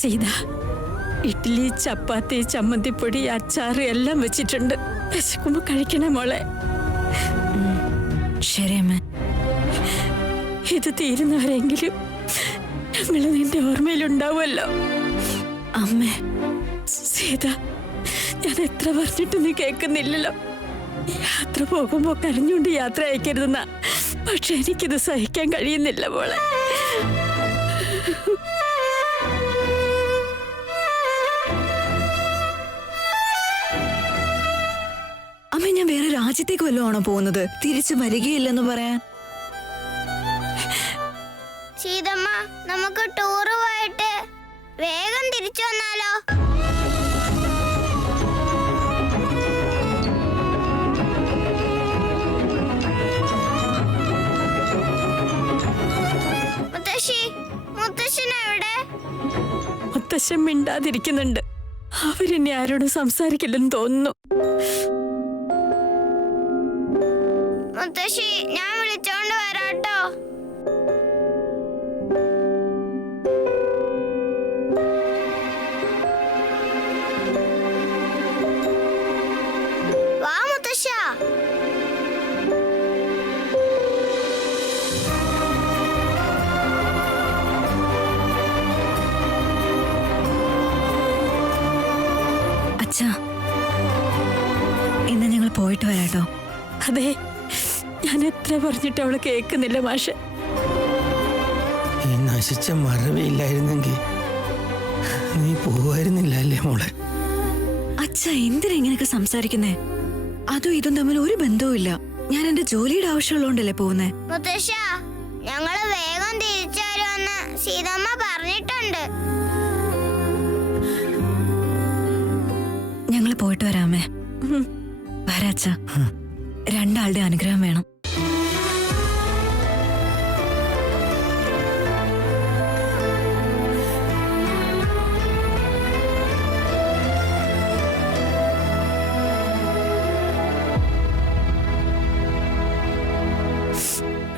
സീത, ഇഡ്ഡലി, ചപ്പാത്തി, ചമ്മന്തിപ്പൊടി, അച്ചാറ് എല്ലാം വെച്ചിട്ടുണ്ട്. വിശക്കുമ്പോ കഴിക്കണേ മോളെ. ശരി അമ്മ. ഇത് തീരുന്നവരെങ്കിലും ഞങ്ങള് നിന്റെ ഓർമ്മയിലുണ്ടാവുമല്ലോ. അമ്മേ. സീത, ഞാൻ എത്ര പറഞ്ഞിട്ട് നീ കേൾക്കുന്നില്ലല്ലോ. യാത്ര പോകുമ്പോ കരഞ്ഞുകൊണ്ട് യാത്ര അയക്കരുതെന്ന. പക്ഷെ എനിക്കിത് സഹിക്കാൻ കഴിയുന്നില്ല മോളെ. അമ്മ, ഞാൻ വേറെ രാജ്യത്തേക്ക് വല്ലതും ആണോ പോകുന്നത്? തിരിച്ചു വരികയില്ലെന്ന് പറയാൻ. സീതമ്മ, നമുക്ക് ടൂറ് പോയിട്ട് വേഗം തിരിച്ചു വന്നാലോ? മുത്തശ്ശി, മുത്തശ്ശൻ എവിടെ? മുത്തശ്ശൻ മിണ്ടാതിരിക്കുന്നുണ്ട്. അവരിനി ആരോടും സംസാരിക്കില്ലെന്ന് തോന്നുന്നു. മുത്തശ്ശി, ഞാൻ വിളിച്ചോണ്ട് വരാട്ടോ. വാ മുത്തശ്ശ. അച്ഛാ, ഇന്ന് ഞങ്ങൾ പോയിട്ട് വരാട്ടോ. അതെ, ഞാൻ എത്ര പറഞ്ഞിട്ട് അവള് കേൾക്കുന്നില്ല മാഷെ. ഈ നശിച്ച മറവിയില്ലായിരുന്നെങ്കിൽ നീ പോവായിരുന്നില്ല അല്ലേ മോളെ? അച്ഛാ, എന്തിനാ ഇങ്ങനെയൊക്കെ സംസാരിക്കുന്നേ? അതും ഇതും തമ്മിൽ ഒരു ബന്ധവുമില്ല. ഞാൻ എന്റെ ജോലിയുടെ ആവശ്യമുള്ളതുകൊണ്ടല്ലേ പോകുന്നേ. മുത്തശ്ശ, ഞങ്ങള് വേഗം തിരിച്ചു വരുമെന്ന് സീതമ്മ പറഞ്ഞിട്ടുണ്ട്. ഞങ്ങൾ പോയിട്ട് വരാമേ. വരാച്ച. രണ്ടാളുടെ അനുഗ്രഹം വേണം.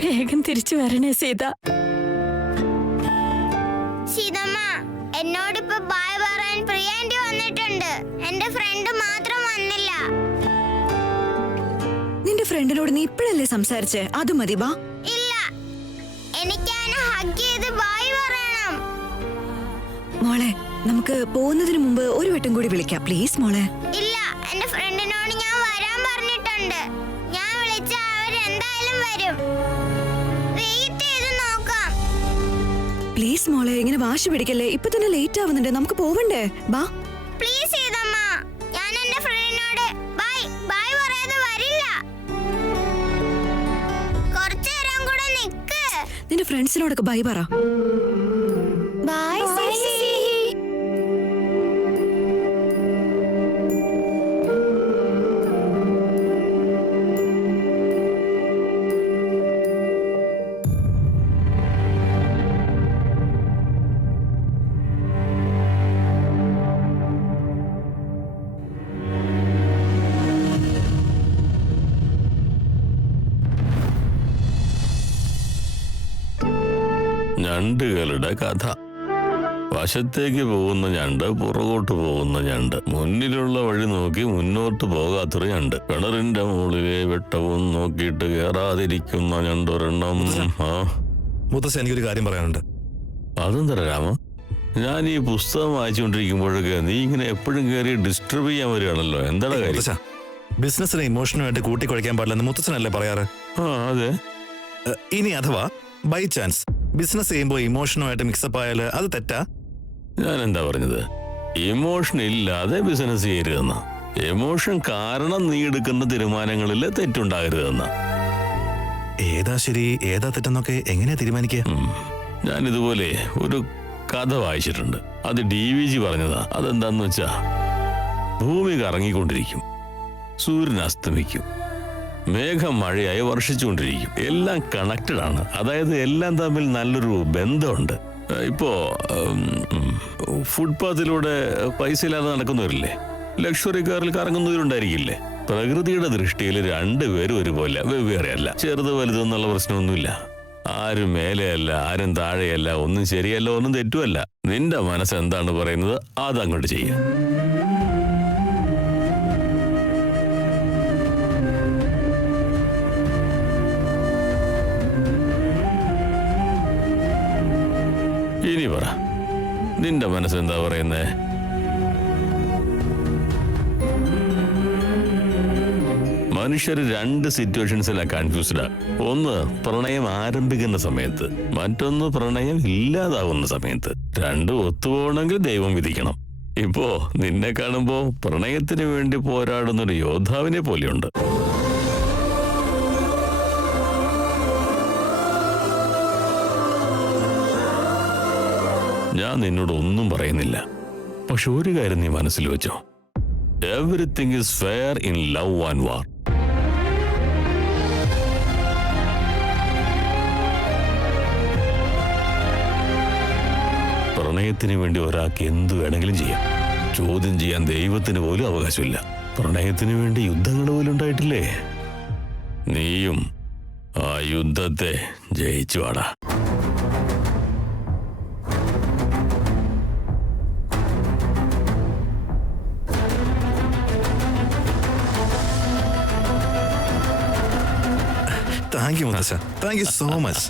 വേഗം തിരിച്ചു വരണേ സീത. സീതമ്മ, എന്നോടിപ്പോ ബായ് പറയാൻ പ്രിയാന്റി വന്നിട്ടുണ്ട്. എന്റെ ഫ്രണ്ട് മാത്രം വന്നില്ല. നിന്റെ ഫ്രണ്ടിനോട് നീ ഇപ്പോഴല്ലേ സംസാരിച്ചേ? അത് മതി, ബാ. ഇല്ല, എനിക്ക് അവനെ ഹഗ് ചെയ്ത് ബായ് പറയണം. മോളെ, നമുക്ക് പോകുന്നതിന് മുമ്പ് ഒരു വട്ടം കൂടി വിളിക്കാം പ്ലീസ് മോളെ. ഇല്ല, എന്റെ ഫ്രണ്ടിനോട് ഞാൻ വരാൻ പറഞ്ഞിട്ടുണ്ട്. ഞാൻ വിളിച്ച അവരെന്തായാലും വരും. വെയിറ്റ് ചെയ്ത് നോക്കാം. പ്ലീസ് മോളെ, ഇങ്ങനെ വാശി പിടിക്കല്ലേ. ഇപ്പൊ തന്നെ ലേറ്റ് ആവുന്നുണ്ട്, നമുക്ക് പോവണ്ടേ? ബാ പ്ലീസ് സീതമ്മ, ഞാൻ എന്റെ ഫ്രണ്ടിനോട് ബൈ ബൈ പറയാതെ വരില്ല. കുറച്ചു നേരം കൂടെ നിക്ക്. നിന്റെ ഫ്രണ്ട്സിനോടൊക്കെ ബൈ പറ. ബൈ സിസി. ഞണ്ടുകളുടെ കഥ. വശത്തേക്ക് പോകുന്ന ഞണ്ട്, പുറകോട്ട് പോകുന്ന ഞണ്ട്, മുന്നിലുള്ള വഴി നോക്കി മുന്നോട്ട് പോകാത്തൊരു ഞണ്ട്, കിണറിന്റെ മുകളിലെ വെട്ടവും നോക്കിയിട്ട് കേറാതിരിക്കുന്ന ഞണ്ടൊരെണ്ണം. മുത്തശ്ശ, എനിക്കൊരു കാര്യം പറയാനുണ്ട്. അതെന്താ രാമ? ഞാൻ ഈ പുസ്തകം വായിച്ചുകൊണ്ടിരിക്കുമ്പോഴൊക്കെ നീ ഇങ്ങനെ എപ്പോഴും കയറി ഡിസ്റ്റർബ് ചെയ്യാൻ വരികയാണല്ലോ. എന്താണ് കാര്യം? ബിസിനസ്സിനെ ഇമോഷനുമായിട്ട് കൂട്ടിക്കുഴയ്ക്കാൻ പാടില്ലെന്ന് മുത്തച്ഛനല്ലേ പറയാറ്? അതെ. ഇനി അഥവാ ബൈ ചാൻസ് ബിസിനസ് ചെയ്യുമ്പോൾ ഇമോഷനുമായിട്ട് മിക്സപ്പ് ആയാൽ അത് തെറ്റാ? ഞാൻ എന്താ പറഞ്ഞത്? ഇമോഷൻ ഇല്ലാതെ ബിസിനസ് ചെയ്യരുതെന്ന. ഇമോഷൻ കാരണം നീ എടുക്കുന്ന തീരുമാനങ്ങളിൽ തെറ്റുണ്ടാകരുതെന്ന. ഏതാ ശരി ഏതാ തെറ്റെന്നൊക്കെ എങ്ങനെയാ തീരുമാനിക്കുക? ഞാനിതുപോലെ ഒരു കഥ വായിച്ചിട്ടുണ്ട്. അത് DVG പറഞ്ഞതാ. അതെന്താന്ന് വെച്ചാ, ഭൂമി കറങ്ങിക്കൊണ്ടിരിക്കും, സൂര്യൻ അസ്തമിക്കും, മേഘം മഴയായി വർഷിച്ചുകൊണ്ടിരിക്കും. എല്ലാം കണക്റ്റഡ് ആണ്. അതായത് എല്ലാം തമ്മിൽ നല്ലൊരു ബന്ധമുണ്ട്. ഇപ്പോ ഫുട്പാത്തിലൂടെ പൈസ ഇല്ലാതെ നടക്കുന്നവരില്ലേ, ലക്ഷറി കാറിൽ കറങ്ങുന്നവരുണ്ടായിരിക്കില്ലേ. പ്രകൃതിയുടെ ദൃഷ്ടിയിൽ രണ്ടുപേരും ഒരുപോലെ, വെവ്വേറെ അല്ല. ചെറുത് വലുതെന്നുള്ള പ്രശ്നമൊന്നുമില്ല. ആരും മേലെയല്ല, ആരും താഴെയല്ല, ഒന്നും ശരിയല്ല, ഒന്നും തെറ്റുമല്ല. നിന്റെ മനസ്സ് എന്താണ് പറയുന്നത് അതങ്ങോട്ട് ചെയ്യ. ഇനി പറ, നിന്റെ മനസ്സ് എന്താ പറയുന്നേ? മനുഷ്യർ രണ്ട് സിറ്റുവേഷൻസിലാണ് കൺഫ്യൂസ്ഡാ. ഒന്ന് പ്രണയം ആരംഭിക്കുന്ന സമയത്ത്, മറ്റൊന്ന് പ്രണയം ഇല്ലാതാവുന്ന സമയത്ത്. രണ്ടും ഒത്തുപോകണമെങ്കിൽ ദൈവം വിധിക്കണം. ഇപ്പോ നിന്നെ കാണുമ്പോ പ്രണയത്തിന് വേണ്ടി പോരാടുന്നൊരു യോദ്ധാവിനെ പോലെയുണ്ട്. ഞാൻ നിന്നോട് ഒന്നും പറയുന്നില്ല, പക്ഷെ ഒരു കാര്യം നീ മനസ്സിൽ വെച്ചോ. Everything is fair in love and war. പ്രണയത്തിന് വേണ്ടി ഒരാൾക്ക് എന്തു വേണമെങ്കിലും ചെയ്യാം. ചോദ്യം ചെയ്യാൻ ദൈവത്തിന് പോലും അവകാശമില്ല. പ്രണയത്തിന് വേണ്ടി യുദ്ധങ്ങൾ പോലും ഉണ്ടായിട്ടില്ലേ? നീയും ആ യുദ്ധത്തെ ജയിച്ചു വാടാ. താങ്ക് യു മുത്തശ്ശ, താങ്ക് യു സോ മച്ച്.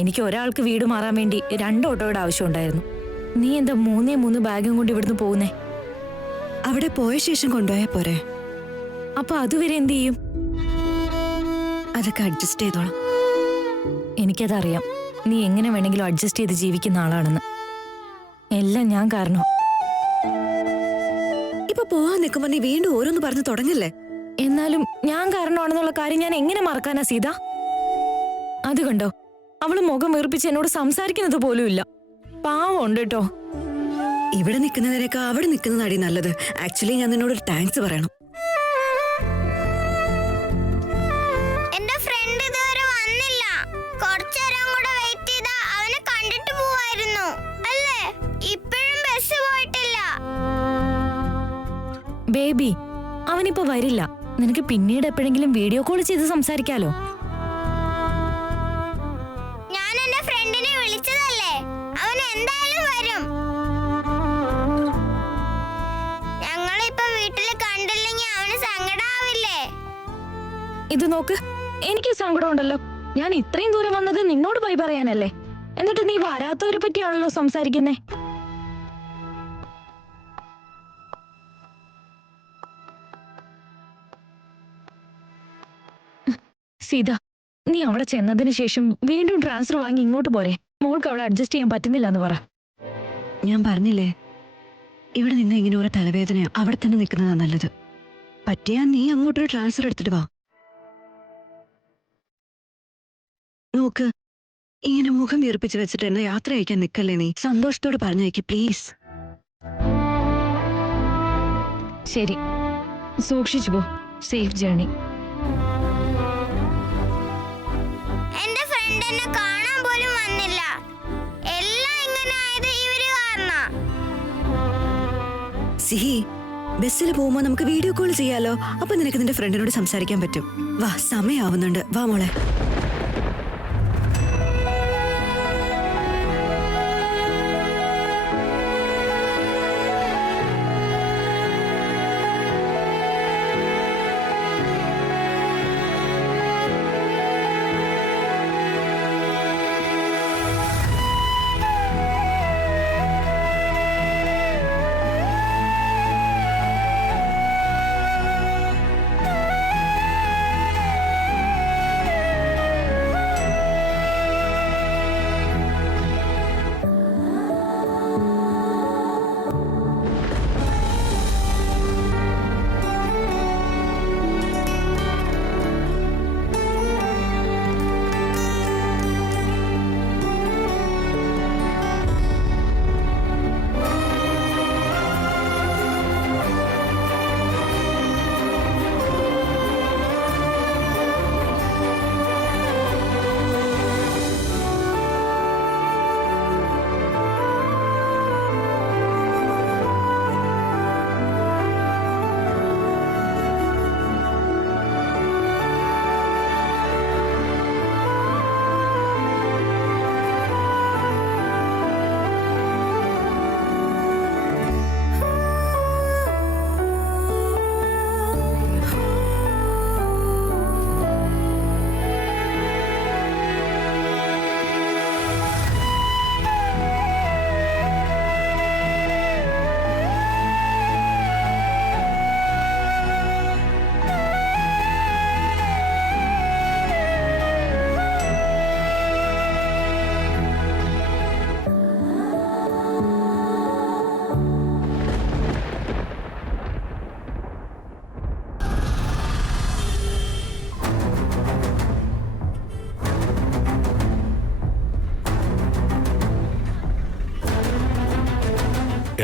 എനിക്ക് ഒരാൾക്ക് വീട് മാറാൻ വേണ്ടി 2 ഓട്ടോയുടെ ആവശ്യമുണ്ടായിരുന്നു. നീ എന്താ 3 ബാഗും കൊണ്ട് ഇവിടുന്ന് പോകുന്നേ? അവിടെ പോയ ശേഷം കൊണ്ടുപോയാ പോരെ? അപ്പൊ അതുവരെ എന്ത് ചെയ്യും? അതൊക്കെ അഡ്ജസ്റ്റ് ചെയ്തോളാം. എനിക്കതറിയാം, നീ എങ്ങനെ വേണമെങ്കിലും അഡ്ജസ്റ്റ് ചെയ്ത് ജീവിക്കുന്ന ആളാണെന്ന്. എല്ലാം ഞാൻ കാരണം. ഇപ്പൊ പോവാൻ നിൽക്കുമ്പോ നീ വീണ്ടും ഓരോന്ന് പറഞ്ഞു തുടങ്ങല്ലേ? എന്നാലും ഞാൻ കാരണമാണെന്നുള്ള കാര്യം ഞാൻ എങ്ങനെ മറക്കാനാ സീത? അത് കണ്ടോ, അവള് മുഖം വീർപ്പിച്ച് എന്നോട് സംസാരിക്കുന്നത് പോലും ഇല്ല. പാവം ഉണ്ട് കേട്ടോ. ഇവിടെ നിൽക്കുന്നതിനേക്കാൾ അവിടെ നിൽക്കുന്നതാടി നല്ലത്. ആക്ച്വലി ഞാൻ നിന്നോടൊരു താങ്ക്സ് പറയണം. എന്റെ ഫ്രണ്ട് ഇതുവരെ വന്നില്ല. കുറച്ചേരം കൂടെ വെയിറ്റ് ചെയ്താ അവനെ കണ്ടിട്ട് പോവായിരുന്നു അല്ലേ? ഇപ്പോഴും ബസ് പോയിട്ടില്ല. ബേബി, അവനിപ്പോ വരില്ല. നിനക്ക് പിന്നീട് എപ്പോഴെങ്കിലും വീഡിയോ കോൾ ചെയ്ത് സംസാരിക്കാലോ. ഇത് നോക്ക്, എനിക്ക് സങ്കടമുണ്ടല്ലോ. ഞാൻ ഇത്രയും ദൂരം വന്നത് നിന്നോട് പോയി പറയാനല്ലേ, എന്നിട്ട് നീ വരാത്തവരെ പറ്റിയാണല്ലോ സംസാരിക്കുന്നേ. സീത, നീ അവിടെ ചെന്നതിന് ശേഷം വീണ്ടും ട്രാൻസ്ഫർ വാങ്ങി ഇങ്ങോട്ട് പോരെ. മോൾക്ക് അവിടെ അഡ്ജസ്റ്റ് ചെയ്യാൻ പറ്റുന്നില്ല എന്ന് പറ. ഞാൻ പറഞ്ഞില്ലേ, ഇവിടെ നിന്ന് ഇങ്ങനെ ഒരു തലവേദനയോ അവിടെ തന്നെ നിൽക്കുന്നതാ നല്ലത്. പറ്റിയാ നീ അങ്ങോട്ടൊരു ട്രാൻസ്ഫർ എടുത്തിട്ട് വാ. നോക്ക്, ഇങ്ങനെ മുഖം വീർപ്പിച്ച് വെച്ചിട്ട് എന്നെ യാത്ര അയക്കാൻ നിൽക്കല്ലേ നീ. സന്തോഷത്തോട് പറഞ്ഞയക്ക് പ്ലീസ്. ശരി, സൂക്ഷിച്ചു പോ. Safe journey. എന്റെ ഫ്രണ്ട് എന്നെ കാണാൻ പോലും വന്നില്ല. എല്ലാം ഇങ്ങനെ ആയത് ഇവര് കാരണാ. സിഹി, ബസ്സിൽ പോകുമ്പോ നമുക്ക് വീഡിയോ കോൾ ചെയ്യാലോ. അപ്പൊ നിനക്ക് നിന്റെ ഫ്രണ്ടിനോട് സംസാരിക്കാൻ പറ്റും. വാ, സമയാവുന്നുണ്ട്. വാ മോളെ.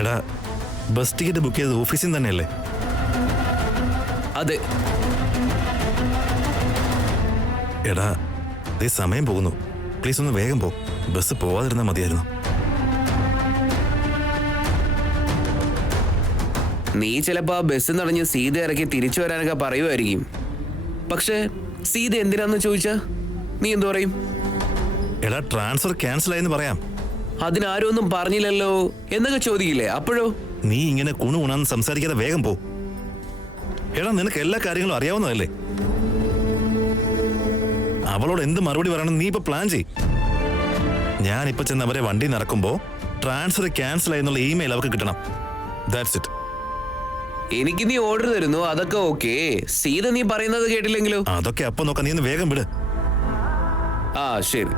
എടാ, ബസ് ടിക്കറ്റ് ബുക്ക് ചെയ്തത് ഓഫീസിൽ നിന്ന് തന്നെയല്ലേ? അതെ. എടാ, ദേ സമയം പോകുന്നു. പ്ലീസ് ഒന്ന് വേഗം പോ. ബസ് പോവാതിരുന്നാൽ മതിയായിരുന്നു. നീ ചിലപ്പോ ആ ബസ് നടഞ്ഞ് സീത ഇറക്കി തിരിച്ചു വരാനൊക്കെ പറയുമായിരിക്കും. പക്ഷെ സീത എന്തിനാന്ന് ചോദിച്ചാ നീ എന്തു പറയും? എടാ, ട്രാൻസ്ഫർ ക്യാൻസൽ ആയെന്ന് പറയാം. അതിനാരും ഒന്നും പറഞ്ഞില്ലല്ലോ എന്നൊക്കെ ചോദിക്കില്ലേ? അപ്പോഴോ? നീ ഇങ്ങനെ കുണുകുണാന്ന് സംസാരിക്കാതെ വേഗം പോ. എടാ, നിനക്ക് എല്ലാ കാര്യങ്ങളും അറിയാവുന്നതല്ലേ? അവളോട് എന്ത് മറുപടി പറയണം നീ ഇപ്പൊ പ്ലാൻ ചെയ്. ഞാനിപ്പോ ചെന്ന് അവരെ വണ്ടി നടക്കുമ്പോ ട്രാൻസ്ഫർ ക്യാൻസൽ ആയെന്നുള്ള ഇമെയിൽ അവർക്ക് കിട്ടണം. That's it. എനിക്ക് നീ ഓർഡർ തരുന്നു, അതൊക്കെ ഓക്കെ. സീത നീ പറയുന്നത് കേട്ടില്ലെങ്കിലോ? അതൊക്കെ അപ്പൊ നോക്കാം. നീ ഒന്ന് വേഗം വിട്. ആ ശരി.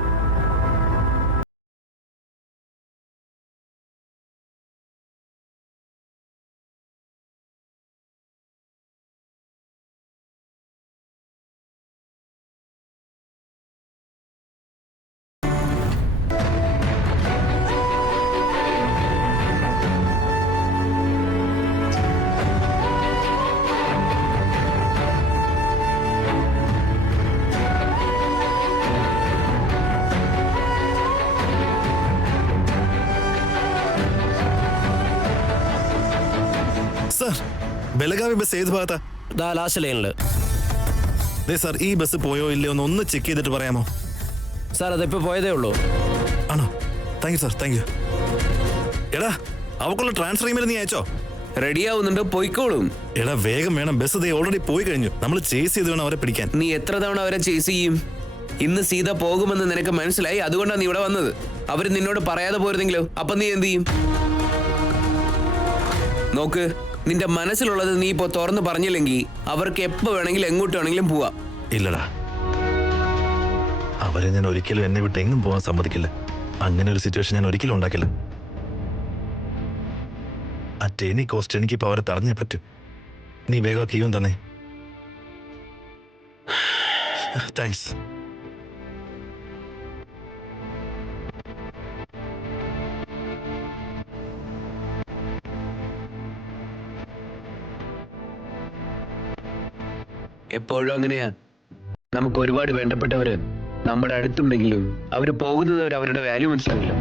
സർ, ബെലഗാവി ബസ് ഏത് ഭാഗത്താ? ലാസ്റ്റ് ലൈനില്. ദേ സാർ, ഈ ബസ് പോയോ ഇല്ലയോ ഒന്ന് ചെക്ക് ചെയ്തിട്ട് പറയാമോ? സാർ അതിപ്പോ പോയതേ ഉള്ളൂ. ആണോ? Thank you sir, thank you. എടാ, അവക്കുള്ള ട്രാൻസ്ഫർ ഇമെയിൽ നീ അയച്ചോ? റെഡി ആവുന്നുണ്ട്, പോയിക്കോളും. എടാ വേഗം വേണം, ബസ് ദേ ഓൾറെഡി പോയി കഴിഞ്ഞു. നമ്മൾ ചേസ് ചെയ്ത് വേണം അവരെ പിടിക്കാൻ. നീ എത്ര തവണ അവരെ ചേസ് ചെയ്യും? ഇന്ന് സീത പോകുമെന്ന് നിനക്ക് മനസ്സിലായി, അതുകൊണ്ടാണ് നീ ഇവിടെ വന്നത്. അവര് നിന്നോട് പറയാതെ പോയിരുന്നെങ്കിലോ? അപ്പൊ നീ എന്ത് ചെയ്യും? നോക്ക്, നിന്റെ മനസ്സിലുള്ളത് നീ ഇപ്പോ തുറന്ന് പറഞ്ഞില്ലെങ്കിൽ അവർക്ക് എപ്പോ വേണമെങ്കിലും എങ്ങോട്ട് വേണമെങ്കിലും പോവാം. ഇല്ലടാ, അവരെ ഞാൻ ഒരിക്കലും എന്നെ വിട്ട് എങ്ങും പോകാൻ സമ്മതിക്കില്ല. അങ്ങനെ ഒരു സിറ്റുവേഷൻ ഞാൻ ഒരിക്കലും ഉണ്ടാക്കില്ല. അറ്റ് എനി കോസ്റ്റ് എനിക്കിപ്പോ അവരെ തടഞ്ഞേ പറ്റൂ. നീ വേഗം കീയും തന്നെ. താങ്ക്സ്. എപ്പോഴും അങ്ങനെയാ. നമുക്ക് ഒരുപാട് വേണ്ടപ്പെട്ടവര് നമ്മുടെ അടുത്തുണ്ടെങ്കിലും അവര് പോകുന്നത് വരെ അവരുടെ വാല്യൂ മനസ്സിലാവില്ല.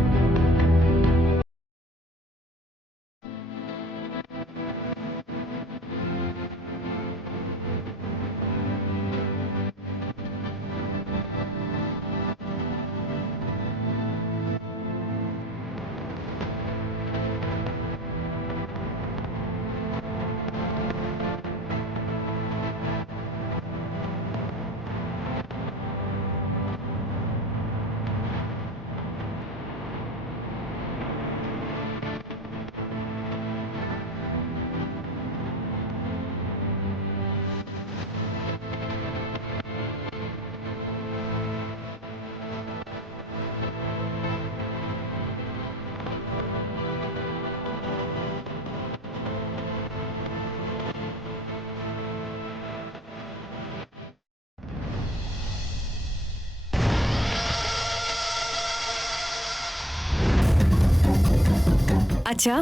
അച്ഛാ,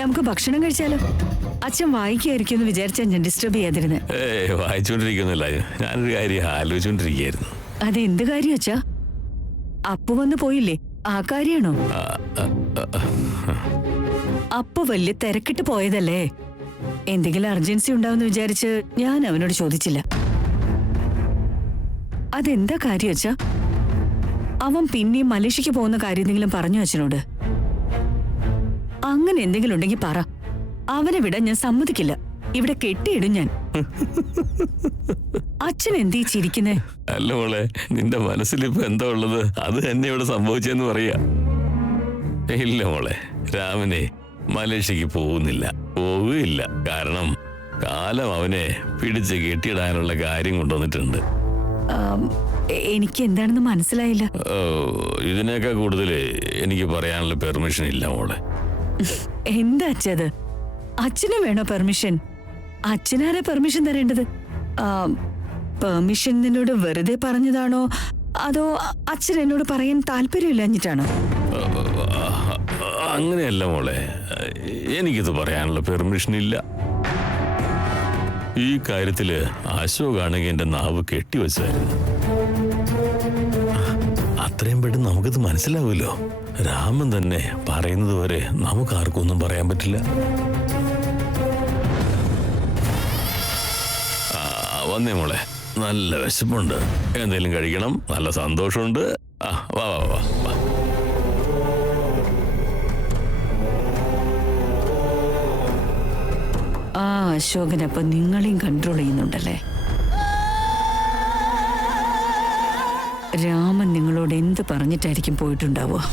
നമുക്ക് ഭക്ഷണം കഴിച്ചാലോ? അച്ഛൻ വായിക്കായിരിക്കും എന്ന് വിചാരിച്ചാൽ ഞാൻ ഡിസ്റ്റർബ് ചെയ്യാതിരുന്നത്. വായിച്ചോണ്ടിരിക്കുന്നില്ല, ഞാനൊരു കാര്യം ആലോചിച്ചോണ്ടിരിക്കുകയായിരുന്നു. അതെന്ത് കാര്യം അച്ഛാ? അപ്പു വന്ന് പോയില്ലേ, ആ കാര്യാണോ? അപ്പു വലിയ തിരക്കിട്ട് പോയതല്ലേ. എന്തെങ്കിലും അർജൻസി ഉണ്ടാവുമെന്ന് വിചാരിച്ച് ഞാൻ അവനോട് ചോദിച്ചില്ല. അതെന്താ കാര്യം അച്ഛാ? അവൻ പിന്നെയും മലേഷ്യക്ക് പോകുന്ന കാര്യം എന്തെങ്കിലും പറഞ്ഞു അച്ഛനോട്? അങ്ങനെ എന്തെങ്കിലും ഉണ്ടെങ്കിൽ പറ. അവനെ വിടാൻ ഞാൻ സമ്മതിക്കില്ല. ഇവിടെ കെട്ടിയിടും ഞാൻ. അച്ഛൻ എന്തീ ചിരിക്കുന്നേ? അല്ല മോളെ, നിന്റെ മനസ്സിലിപ്പോ എന്താ ഉള്ളത് അത് തന്നെ ഇവിടെ സംഭവിച്ചെന്ന് പറയാ. ഇല്ല മോളെ, രാമനെ മലേഷ്യക്ക് പോകുന്നില്ല, പോവുകയില്ല. കാരണം കാലം അവനെ പിടിച്ച് കെട്ടിയിടാനുള്ള കാര്യം കൊണ്ടുവന്നിട്ടുണ്ട്. എനിക്ക് എന്താണെന്ന് മനസ്സിലായില്ല. ഇതിനേക്കാൾ കൂടുതൽ എനിക്ക് പറയാനുള്ള പെർമിഷൻ ഇല്ല മോളെ. എന്താ അച്ഛത്? അച്ഛന് വേണോ പെർമിഷൻ? അച്ഛനാരെ പെർമിഷൻ തരേണ്ടത്? പെർമിഷൻ നിന്നോട് വെറുതെ പറഞ്ഞതാണോ, അതോ അച്ഛൻ എന്നോട് പറയാൻ താല്പര്യമില്ലഞ്ഞിട്ടാണോ? അങ്ങനെയല്ല മോളെ, എനിക്കിത് പറയാനുള്ള പെർമിഷൻ ഇല്ല. ഈ കാര്യത്തില് അശോകാണെങ്കിൽ എന്റെ നാവ് കെട്ടിവെച്ചായിരുന്നു. അത്രയും പെട്ടെന്ന് നമുക്കിത് മനസ്സിലാവുമല്ലോ. രാമൻ തന്നെ പറയുന്നത് വരെ നമുക്ക് ആർക്കും ഒന്നും പറയാൻ പറ്റില്ല. വന്നേ മോളെ, നല്ല വിശപ്പുണ്ട്, എന്തെങ്കിലും കഴിക്കണം, നല്ല സന്തോഷമുണ്ട്. വാ വാ വാ വാ. ആ അശോകനപ്പൊ നിങ്ങളെയും കൺട്രോൾ ചെയ്യുന്നുണ്ടല്ലേ? രാമൻ നിങ്ങളോട് എന്ത് പറഞ്ഞിട്ടായിരിക്കും പോയിട്ടുണ്ടാവുക?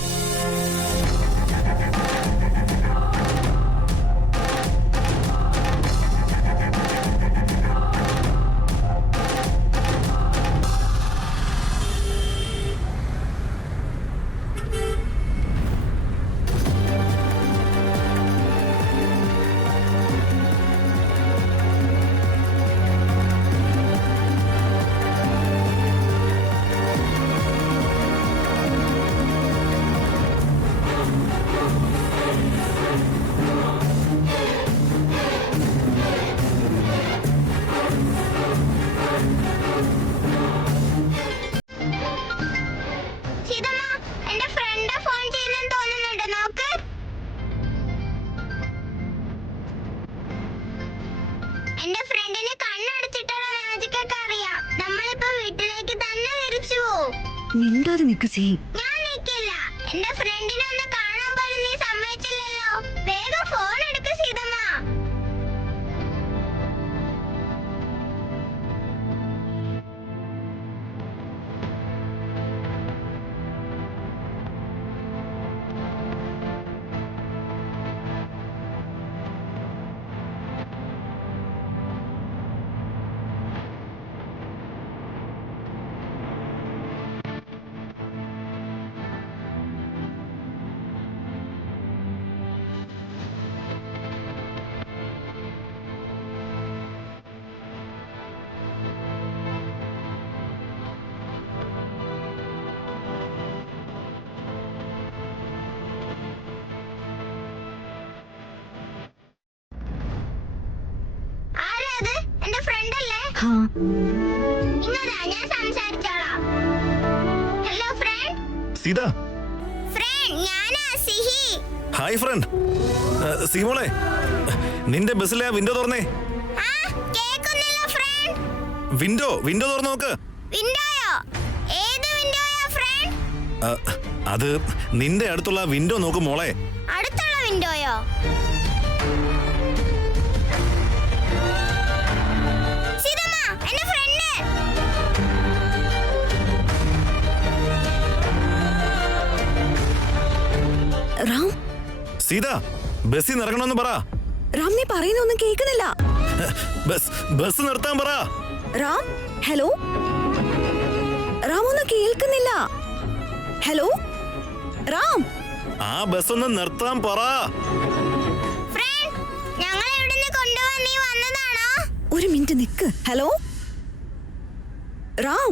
സീതമ്മ, എന്റെ ഫ്രണ്ട് ഫോൺ ചെയ്യുന്നെന്ന് തോന്നുന്നുണ്ട്, നോക്ക്. എന്റെ ഫ്രണ്ടിന് കണ്ണടച്ചിട്ടുള്ള മാജിക് ഒക്കെ അറിയാം. നമ്മളിപ്പോ വീട്ടിലേക്ക് തന്നെ തിരിച്ചു പോവും. മിണ്ടാതെ നിക്ക് സീ. ഞാൻ നിൽക്കില്ല. എന്റെ ഫ്രണ്ടിനെ ഒന്ന് കാണാൻ പോലും നീ സമ്മതിച്ചില്ലല്ലോ. വേഗം ഫോൺ എടുക്ക് സീതമ്മ. ആരാത്? എന്റെ ഫ്രണ്ട് അല്ലേ? ഹാ, ഇങ്ങതാ, ഞാൻ സംസാരിച്ചോളാം. Hello friend. സീത. ഫ്രണ്ട്, ഞാനാ സിഹി. Hi front. സീമോളെ, നിന്റെ ബസ്സിലെ വിൻഡോ തുറന്നേ. ആ, കേൾക്കുന്നില്ല ഫ്രണ്ട്. വിൻഡോ തുറന്ന് നോക്ക്. വിൻഡോയോ? ഏത് വിൻഡോയാ ഫ്രണ്ട്? അത് നിന്റെ അടുത്തുള്ള വിൻഡോ നോക്ക് മോളെ. അടുത്തുള്ള വിൻഡോയോ? സീതമ്മ, എന്റെ ഫ്രണ്ട്. റാം, സീത, ബസ്സിൽ നിറങ്ങണമെന്ന് പറ. റാം നീ പറയുന്നൊന്നും കേൾക്കുന്നില്ല. ബസ് നിർത്താൻ പറ. റാം, ഹലോ. റാം ഒന്നും കേൾക്കുന്നില്ല. ഹലോ റാം. ആ ബസ് ഒന്ന് നിർത്താൻ പറ. ഫ്രണ്ട്, ഞങ്ങളെ ഇവിടുന്ന് കൊണ്ടുപോവാൻ നീ വന്നതാണോ? ഒരു മിനിറ്റ് നിക്ക്. ഹലോ റാം.